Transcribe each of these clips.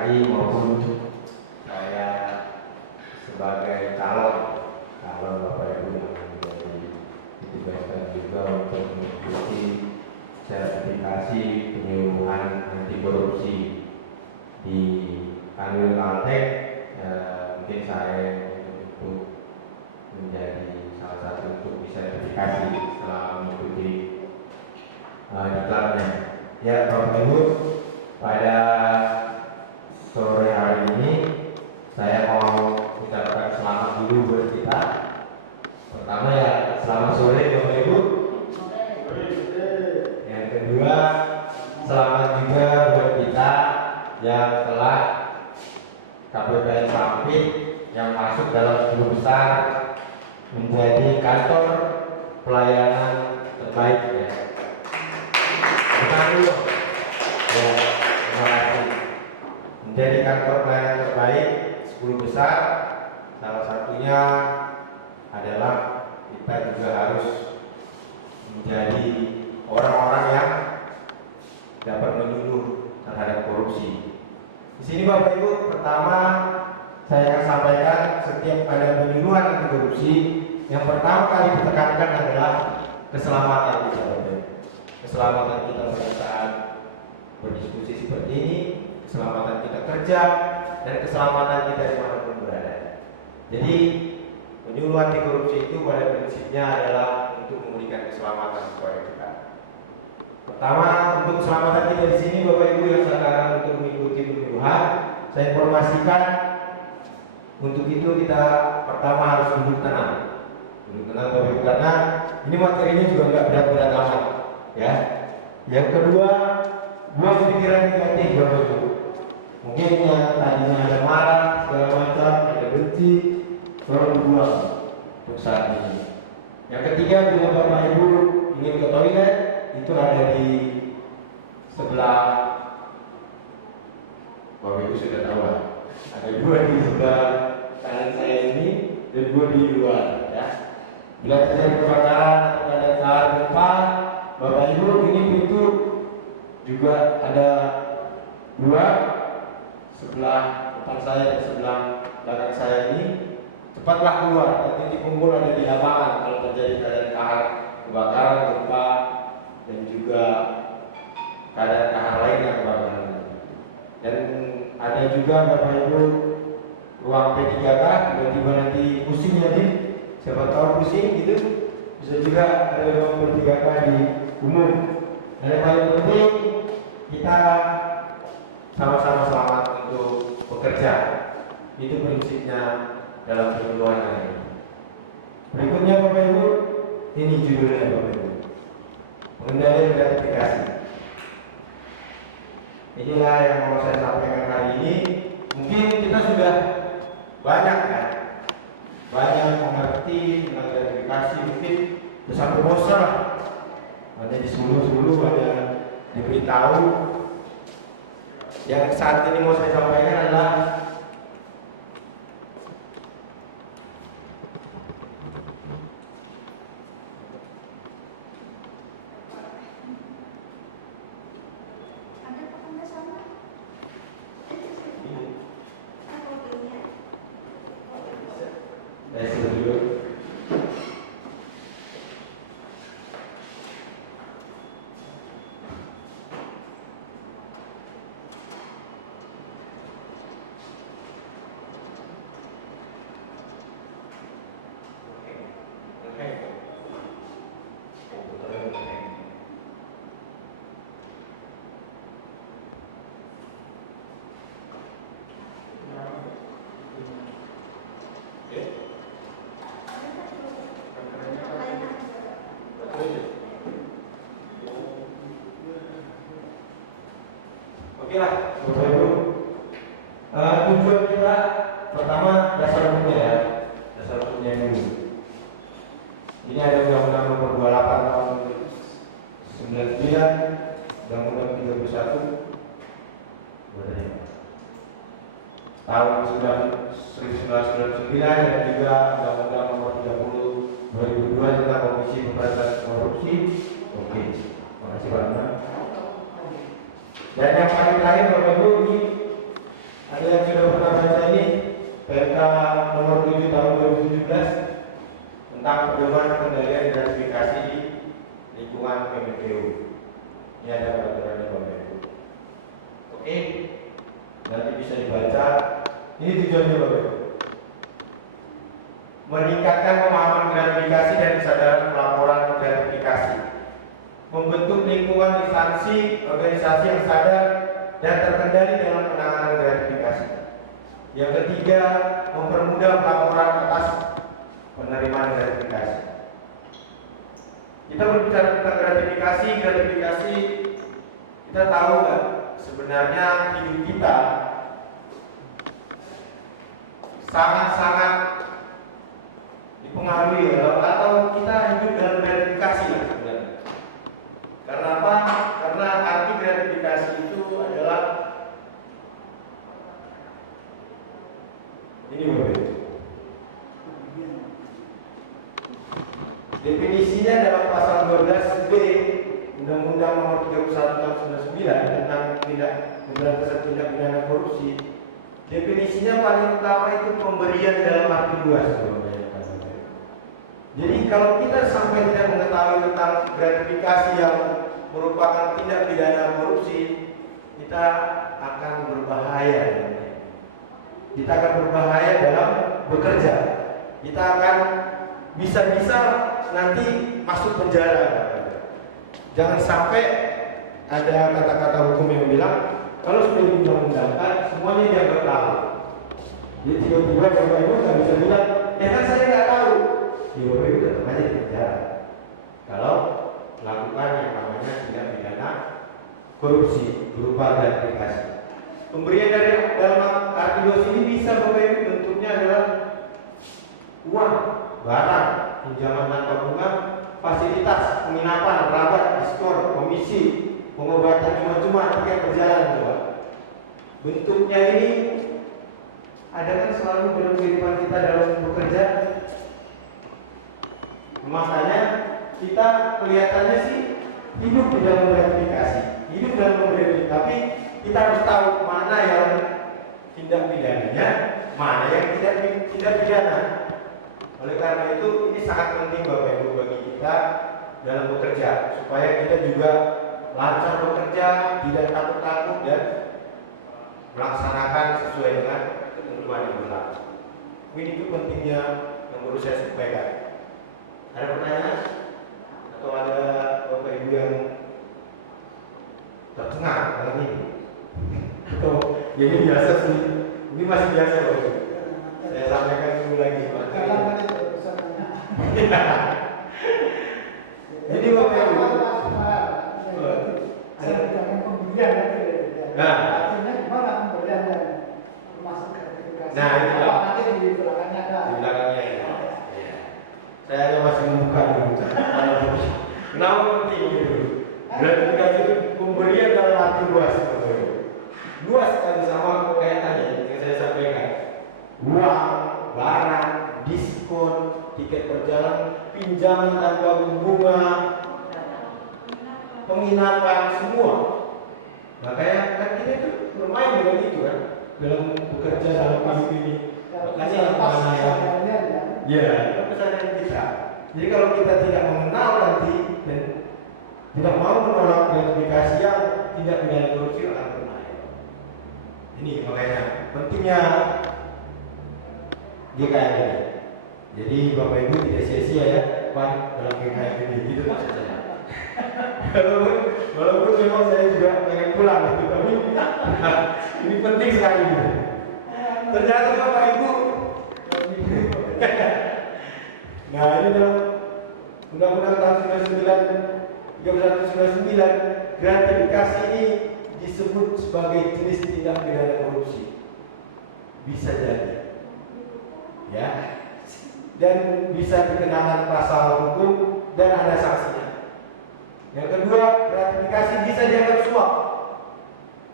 DKI maupun saya sebagai calon Bapak Ibu yang menjadi ditugaskan juga untuk mengikuti sertifikasi penyuluhan anti korupsi di Kanwil Kaltek. Mungkin saya untuk menjadi salah satu untuk sertifikasi setelah mengikuti diklatnya. Ya, Bapak Ibu, pada sore hari ini saya mau ucapkan selamat dulu buat kita. Pertama ya, selamat sore Bapak Ibu. Yang kedua, selamat juga buat kita yang telah KPPN Sampit yang masuk dalam 10 besar menjadi kantor pelayanan terbaik ya. Terima dulu. Ya, terima kasih. Menjadi kantor pelayanan terbaik 10 besar, salah satunya adalah kita juga harus menjadi orang-orang yang dapat menyuluh terhadap korupsi. Di sini Bapak Ibu, pertama saya akan sampaikan setiap ada penyuluhan anti korupsi, yang pertama kali ditekankan adalah keselamatan kita. Keselamatan kita pada saat berdiskusi seperti ini, keselamatan kita kerja, dan keselamatan kita dimanapun berada. Jadi penyuluh anti korupsi itu pada prinsipnya adalah untuk memberikan keselamatan kepada kita. Pertama, untuk keselamatan kita di sini Bapak Ibu yang sekarang untuk mengikuti penyuluhan, saya informasikan untuk itu kita pertama harus duduk tenang. Duduk tenang Bapak Ibu, karena ini materinya juga nggak berat-berat amat, ya. Yang kedua, buang pikiran negatif Bapak Ibu. Mungkin yang tadinya ada marah, segala macam, ada benci, tolong dibuang untuk saat ini. Yang ketiga, bila Bapak Ibu ingin ke toilet, itu ada di sebelah, Bapak Ibu sudah tahu lah. Ada 2 di sebelah kanan saya ini dan 2 di luar, ya. Bila terjadi kebakaran atau ada kahar gempa, Bapak Ibu ini pintu juga ada 2, sebelah depan saya dan sebelah belakang saya ini. Cepatlah keluar, dan titik kumpul ada di lapangan kalau terjadi keadaan kahar kebakaran, gempa, dan juga keadaan kahar lainnya kebakaran. Dan ada juga Bapak Ibu ruang P3K, tiba-tiba nanti pusing jadi, siapa tahu pusing gitu, bisa juga ada ruang P3K di umum. Dan yang paling penting kita sama-sama selamat untuk bekerja. Itu prinsipnya dalam penyuluhan ini. Berikutnya Bapak Ibu, ini judulnya Bapak Ibu, pengendalian gratifikasi. Inilah yang mau saya sampaikan hari ini. Mungkin kita sudah banyak kan, banyak mengerti tentang gratifikasi, mungkin sudah sampai bosan lah. Hanya disuruh-suruh, hanya diberitahu. Yang saat ini mau saya sampaikan adalah oke lah, Bapak Ibu. Tujuan kita pertama dasar hukumnya ya, dasar hukumnya dulu. Ini ada Undang-Undang Nomor 28 Tahun 99, Undang-Undang 31 Tahun 1999 dan juga Undang-Undang Nomor 30 2002 tentang Komisi Pemberantasan Korupsi. Oke, terima kasih Pak. Dan yang paling terakhir Bapak Ibu, ini nanti bisa dibaca. Ini tujuannya Bapak Ibu. Meningkatkan pemahaman gratifikasi dan kesadaran pelaporan gratifikasi, membentuk lingkungan instansi organisasi yang sadar dan terkendali dalam penanganan gratifikasi. Yang ketiga, mempermudah pelaporan atas penerimaan gratifikasi. Kita berbicara tentang gratifikasi kita tahu nggak sebenarnya hidup kita sangat-sangat dipengaruhi atau kita hidup dalam gratifikasi lah sebenarnya. Karena apa? Karena arti gratifikasi itu adalah ini berbeda. Definisinya dalam pasal 12B Undang-Undang Nomor 31 Tahun 99 tentang pemberantasan tindak pidana korupsi. Definisinya paling utama itu pemberian dalam arti luas. Jadi kalau kita sampai tidak mengetahui tentang gratifikasi yang merupakan tindak pidana korupsi, kita akan berbahaya. Kita akan berbahaya dalam bekerja. Kita akan bisa-bisa nanti masuk penjara. Jangan sampai ada kata-kata hukum yang bilang kalau sudah diundang-undangkan semuanya dianggap tahu. Jadi tiba-tiba Bapak Ibu nggak bisa bilang, ya kan saya nggak tahu. Ya Bapak Ibu tetap aja di penjara. Kalau melakukan yang namanya tindak pidana korupsi berupa gratifikasi. Pemberian dari dalam arti luas ini bisa Bapak Ibu bentuknya adalah uang, barang, pinjaman tanpa bunga, fasilitas, penginapan, rabat, diskon, komisi, pengobatan cuma-cuma, tiket perjalanan coba. Bentuknya ini ada kan selalu dalam kehidupan kita dalam bekerja. Makanya kita kelihatannya sih hidup di dalam gratifikasi, hidup dalam pemberian, tapi kita harus tahu mana yang tindak pidananya, mana yang tidak pidana. Oleh karena itu ini sangat penting Bapak Ibu bagi kita dalam bekerja, supaya kita juga lancar bekerja, tidak takut-takut dan melaksanakan sesuai dengan ketentuan yang berlaku. Ini itu pentingnya yang perlu saya sampaikan. Ada pertanyaan? Atau ada Bapak Ibu yang tercengang dengan ini? Atau ya ini biasa sih, ini masih biasa Bapak Ibu. Saya sampaikan dulu lagi. Jadi Bapak Ibu, nah ini di belakangnya ini. Saya hanya masih membuka dulu. Kenapa penting itu? Gratifikasi itu pemberian dalam arti luas. Luas sekali sama kaitannya yang saya sampaikan. Uang, barang, diskon, tiket perjalanan, pinjaman tanpa bunga, penginapan, semua. Makanya kan kita itu bermain dengan itu kan dalam bekerja dalam hidup ini. Makanya mana yang itu pesanan kita. Jadi kalau kita tidak mengenal nanti dan tidak mau menolak gratifikasi yang tidak pidana korupsi akan bermain. Ini makanya pentingnya GKM ini. Jadi Bapak Ibu tidak sia-sia ya Pak dalam GKM ini, gitu maksud saya. Walaupun memang saya juga pengen pulang gitu, tapi ini penting sekali gitu. Ternyata Bapak Ibu, nah ini dalam Undang-Undang tahun 3199 gratifikasi ini disebut sebagai jenis tindak pidana korupsi. Bisa jadi, ya, dan bisa dikenakan pasal hukum dan ada sanksinya. Yang kedua, gratifikasi bisa dianggap suap.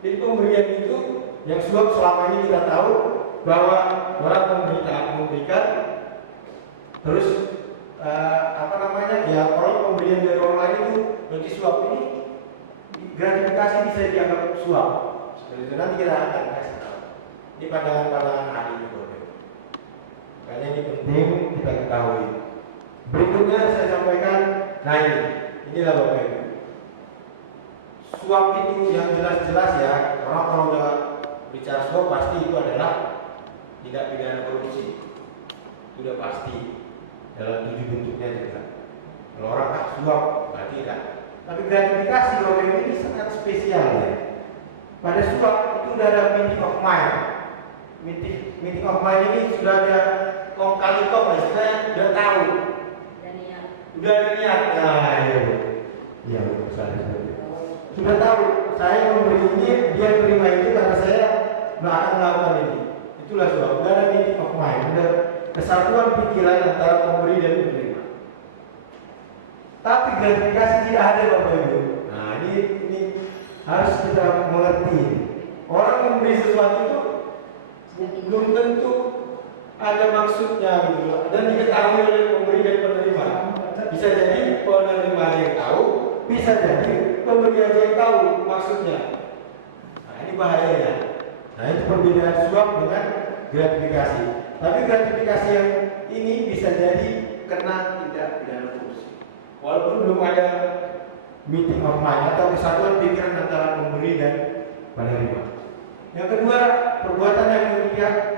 Jadi pemberian itu yang suap selama ini kita tahu bahwa orang memberikan, terus ya kalau pemberian dari orang lain itu nanti suap ini gratifikasi bisa dianggap suap. Seperti itu nanti kita akan kasih tahu. Ini pandangan-pandangan ahli juga. Makanya ini penting kita ketahui. Berikutnya saya sampaikan, nah inilah Bapak Ibu. Suap itu yang jelas-jelas ya, orang kalau udah bicara suap pasti itu adalah tindak pidana korupsi. Itu sudah pasti dalam 7 bentuknya juga. Kalau orang suap berarti tidak. Tapi gratifikasi kalau ini sangat spesial ya. Pada suap itu sudah ada meeting of mind. Meeting of mind ini sudah ada kong kali kong, istilahnya sudah tahu. Sudah ada niat. Nah, iya, sudah tahu. Saya memberi ini, dia terima itu karena saya akan melakukan ini. Itulah suap. Sudah ada meeting of mind. Sudah kesatuan pikiran antara pemberi dan penerima. Tapi gratifikasi tidak ada, Bapak Ibu. Nah, ini harus kita mengerti. Orang memberi sesuatu itu belum tentu ada maksudnya gitu, dan diketahui oleh pemberi dan penerima. Bisa jadi penerima yang tahu, bisa jadi pemberi yang tahu maksudnya. Nah, ini bahayanya. Nah, itu perbedaan suap dengan gratifikasi. Tapi gratifikasi yang ini bisa jadi kena tindak pidana korupsi. Walaupun belum ada meeting of mind atau kesatuan pikiran antara pemberi dan penerima. Yang kedua, perbuatan yang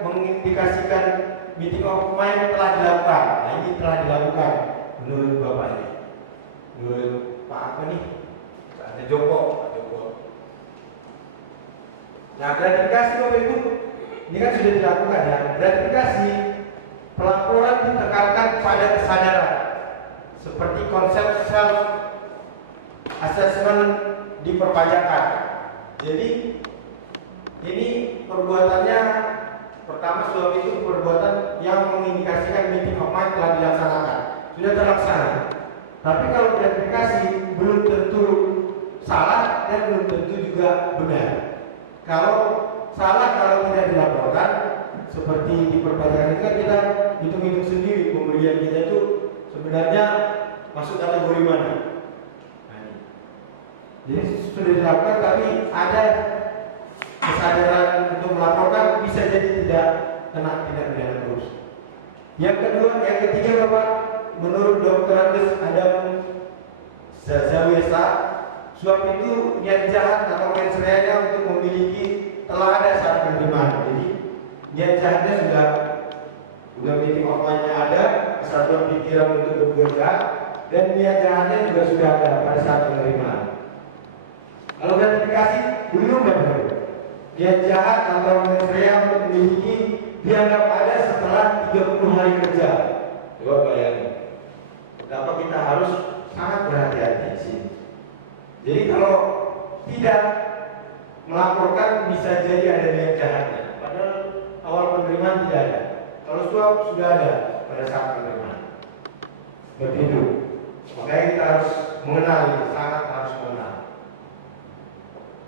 mengindikasikan meeting of mind telah dilakukan. Nah, ini telah dilakukan menurut Bapak ini. Menurut Pak apa nih? Ada Joko. Nah, gratifikasi Bapak Ibu ini kan sudah dilakukan ya. Gratifikasi pelaporan ditekankan pada kesadaran seperti konsep self assessment di perpajakan. Jadi ini perbuatannya pertama suap itu perbuatan yang mengindikasikan meeting of mind telah dilaksanakan, sudah terlaksana. Tapi kalau gratifikasi belum tentu salah dan belum tentu juga benar. Kalau salah kalau tidak dilaporkan, seperti di perpajakan itu kan kita hitung-hitung sendiri pemberian kita itu sebenarnya masuk kategori mana. Nah, jadi sudah dilakukan tapi ada kesadaran untuk melaporkan, bisa jadi tidak kena tindak pidana korupsi. Yang ketiga Bapak, menurut Dr. Andes Adam Zazawesa, suap itu niat jahat atau mensreanya untuk memiliki telah ada saat penerimaan. Jadi niat jahatnya sudah meeting of mind-nya ada, kesatuan pikiran untuk bekerja, dan niat jahatnya juga sudah ada pada saat penerimaan. Kalau gratifikasi belum benar. Niat jahat atau mensrea untuk memiliki dianggap ada setelah 30 hari kerja. Coba bayangin. Betapa kita harus sangat berhati-hati di sini. Jadi kalau tidak melaporkan bisa jadi ada niat jahatnya. Padahal awal penerimaan tidak ada. Kalau suap sudah ada pada saat penerimaan. Seperti itu. Makanya kita harus mengenali, sangat harus mengenal.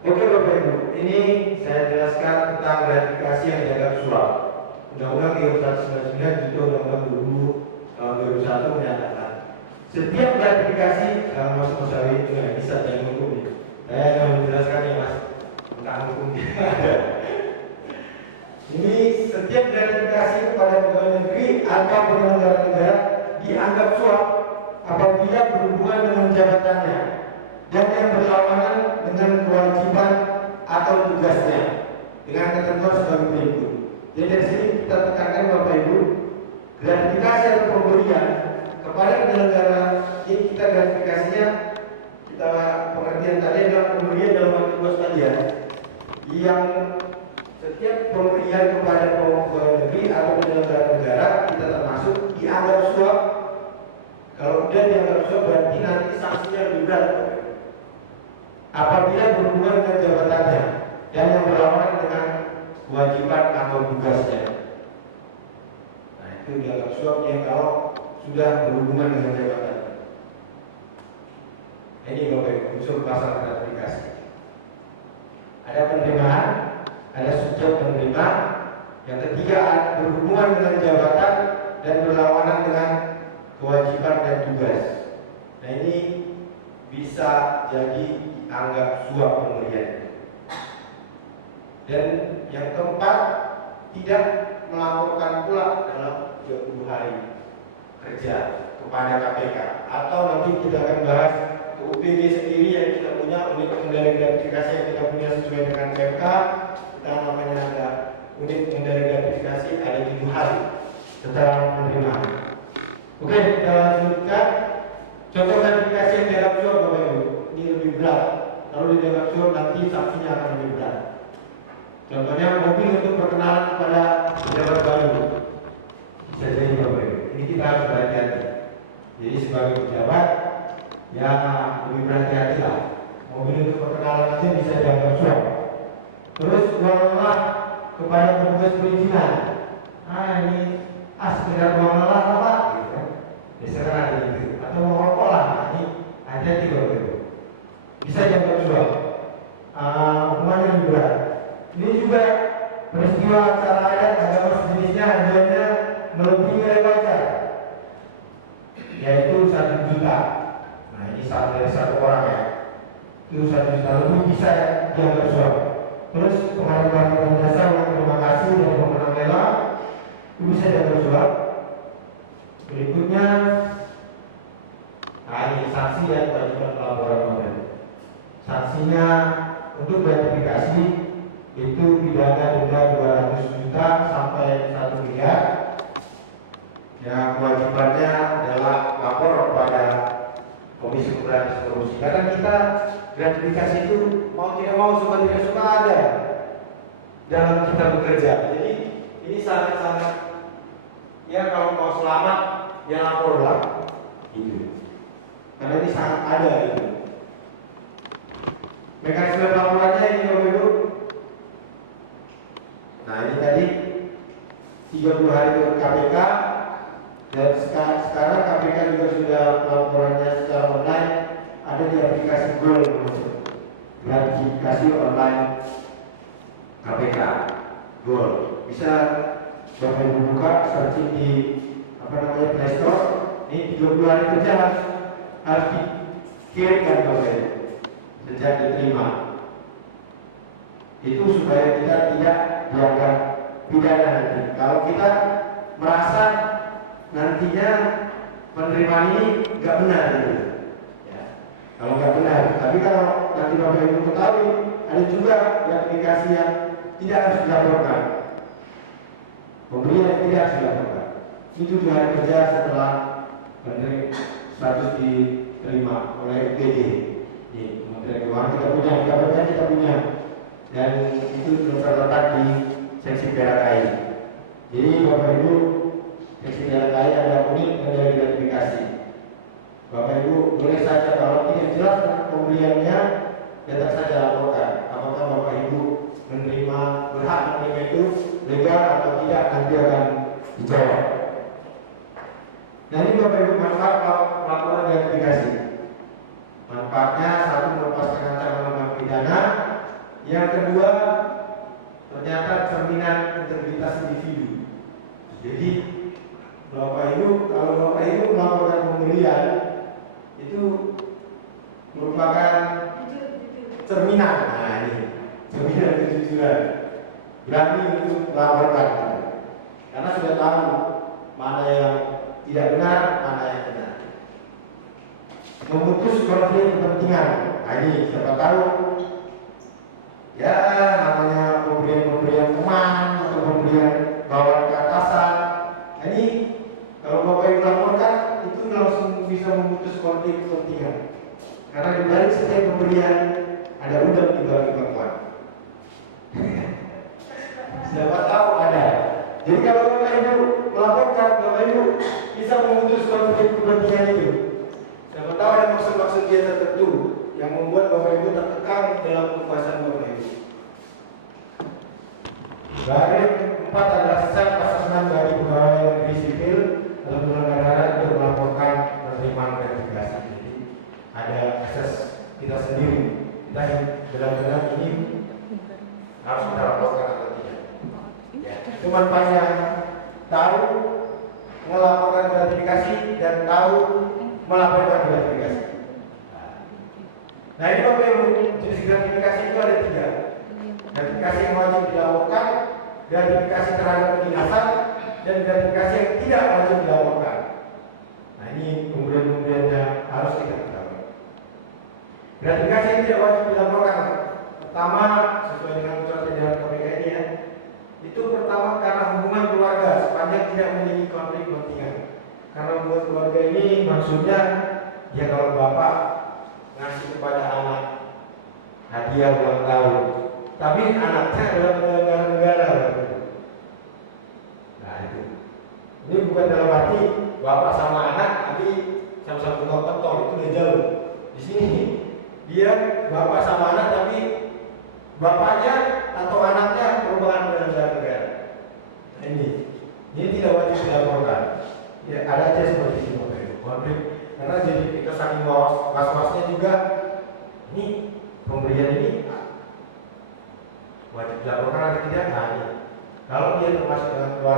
Oke Bapak Ibu, ini saya jelaskan tentang gratifikasi yang dianggap suap. Undang-Undang 3199 juga Undang-Undang 2001 menyatakan setiap gratifikasi dalam masa itu yang bisa jadi hukum. Saya akan menjelaskan ya Mas tentang hukumnya. Ini setiap gratifikasi kepada pegawai negeri atau penyelenggara negara dianggap suap apabila berhubungan dengan jabatannya dan yang berlawanan dengan kewajiban atau tugasnya dengan ketentuan sebagai berikut. Jadi dari sini kita tekankan Bapak Ibu, gratifikasi atau pemberian kepada penyelenggara ini kita gratifikasinya kita pengertian tadi adalah pemberian dalam arti luas tadi ya, yang setiap pemberian kepada pegawai negeri atau penyelenggara negara kita termasuk dianggap suap. Kalau udah dianggap suap berarti nanti sanksinya lebih berat apabila berhubungan dengan jabatannya dan yang berlawanan dengan kewajiban atau tugasnya. Nah itu dianggap suap yang kalau sudah berhubungan dengan jabatan. Ini Bapak Ibu, unsur pasal gratifikasi. Ada penerimaan, ada subjek penerima. Yang ketiga berhubungan dengan jabatan dan berlawanan dengan kewajiban dan tugas. Nah ini bisa jadi dianggap suap pemberian. Dan yang keempat, tidak melaporkan pula dalam 30 hari kerja kepada KPK, atau nanti kita akan bahas UPG sendiri yang kita punya, unit pengendali gratifikasi yang kita punya sesuai dengan PMK, kita namanya ada unit pengendali gratifikasi ada 7 hari setelah penerimaan. Oke, kita lanjutkan. Contoh gratifikasi yang dianggap suap Bapak Ibu, ini lebih berat. Kalau dianggap suap nanti sanksinya akan lebih berat. Contohnya mobil untuk perkenalan kepada pejabat baru. Bisa jadi Bapak Ibu. Ini kita harus berhati-hati. Jadi sebagai pejabat ya lebih berhati-hati lah. Mobil untuk perkenalan aja bisa dianggap suap. Terus uang lelah kepada petugas perizinan. Nah ini sekedar uang lelah apa? Gitu kan? Biasanya ada gitu. Atau mau rokok lah. Nah, ini hati-hati Bapak Ibu. Bisa dianggap suap. Hukumannya lebih berat. Ini juga peristiwa acara adat agama sejenisnya harganya melebihi nilai wajar, yaitu 1 juta. Nah ini dari 1 orang ya, itu 1 juta lebih bisa dianggap suap. Terus penghargaan jasa yang terima kasih dan pemenang lelang itu bisa dianggap suap. Berikutnya, nah ini sanksi dan kewajiban pelaporan modal. Sanksinya untuk gratifikasi itu pidana denda 200 juta sampai 1 miliar. Yang kewajibannya adalah lapor kepada Komisi Pemberantasan Korupsi. Kadang kita gratifikasi itu mau tidak mau, suka tidak suka ada dalam kita bekerja. Jadi ini sangat-sangat ya kalau mau selamat ya laporlah gitu. Karena ini sangat ada gitu. Mekanisme laporannya ini Bapak Ibu. Nah ini tadi 30 hari ke KPK dan sekarang KPK juga sudah laporannya secara online ada di aplikasi Gold, gratifikasi online KPK Gold. Bisa Bapak Ibu buka searching di Play Store. Ini 30 hari kerja harus dikirimkan Bapak Ibu sejak diterima. Itu supaya kita tidak dianggap pidana nanti. Kalau kita merasa nantinya penerimaan ini nggak benar gitu. Ya. Kalau nggak benar, tapi kalau nanti Bapak Ibu ketahui ada juga gratifikasi yang tidak harus dilaporkan, pemberian yang tidak harus dilaporkan. Itu 2 hari kerja setelah status diterima oleh UPD. Di Kementerian Keuangan kita punya, di KPK kita punya, dan itu terletak di seksi PRKI. Jadi Bapak Ibu, seksi PRKI ada unit pengendali gratifikasi. Bapak Ibu boleh saja kalau tidak jelas pemberiannya, datang saja laporkan. Apakah Bapak Ibu menerima, berhak menerima itu legal atau tidak, nanti akan dijawab. Nah ini Bapak Ibu manfaat laporan gratifikasi. Manfaatnya satu, melepaskan ancaman pidana. Yang kedua, ternyata cerminan integritas individu. Jadi Bapak Ibu, kalau Bapak Ibu melakukan pembelian itu merupakan cerminan. Nah ini cerminan kejujuran. Berani untuk melaporkan, karena sudah tahu mana yang tidak benar, mana yang benar. Memutus konflik kepentingan. Nah ini siapa tahu ya namanya pemberian teman atau pemberian bawaan ke atasan. Nah, ini kalau Bapak Ibu laporkan itu langsung bisa memutus konflik kepentingan. Karena di balik setiap pemberian ada udang di balik bangkuan. Siapa tahu ada. Jadi kalau Bapak Ibu melaporkan, Bapak Ibu bisa memutus konflik kepentingan itu. Siapa tahu ada maksud-maksud dia tertentu yang membuat Bapak Ibu terkekang dalam kekuasaan Bapak Ibu. Baris 4 adalah syarat pasal 6 dari pegawai negeri sipil atau penyelenggara untuk melaporkan penerimaan gratifikasi. Jadi ada akses kita sendiri. Kita benar-benar ini harus kita laporkan atau tidak. Ya, itu manfaatnya tahu melaporkan gratifikasi dan tahu melaporkan gratifikasi. Nah ini Bapak Ibu, jenis gratifikasi itu ada 3. Gratifikasi yang wajib dilaporkan, gratifikasi terhadap kedinasan, dan gratifikasi yang tidak wajib dilaporkan. Nah ini kemudian yang harus kita ketahui. Gratifikasi yang tidak wajib dilaporkan Pertama, sesuai dengan surat edaran KPK ini ya, itu pertama karena hubungan keluarga sepanjang tidak memiliki konflik kepentingan. Karena hubungan keluarga ini maksudnya ya kalau bapak ngasih kepada anak hadiah ulang tahun, tapi anaknya adalah penyelenggara negara. Nah itu, ini bukan dalam arti bapak sama anak tapi sama-sama kental itu udah jauh. Di sini dia bapak sama anak tapi bapaknya atau anaknya merupakan penyelenggara negara. Nah ini tidak wajib dilaporkan. Ya ada aja seperti itu konflik. Karena jadi kita saking was-wasnya juga, ini pemberian ini wajib dilaporkan atau tidak? Nah, kalau dia termasuk dengan keluarga